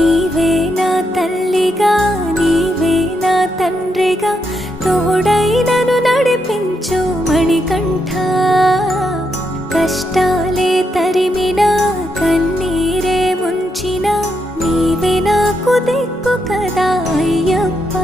నీవే నా తల్లిగా నీవే నా తండ్రిగా తోడై నన్ను నడిపించు మణికంఠ. కష్టాలే తరిమినా కన్నీరే ముంచిన నీవే నాకు దిక్కు కదా అయ్యప్ప.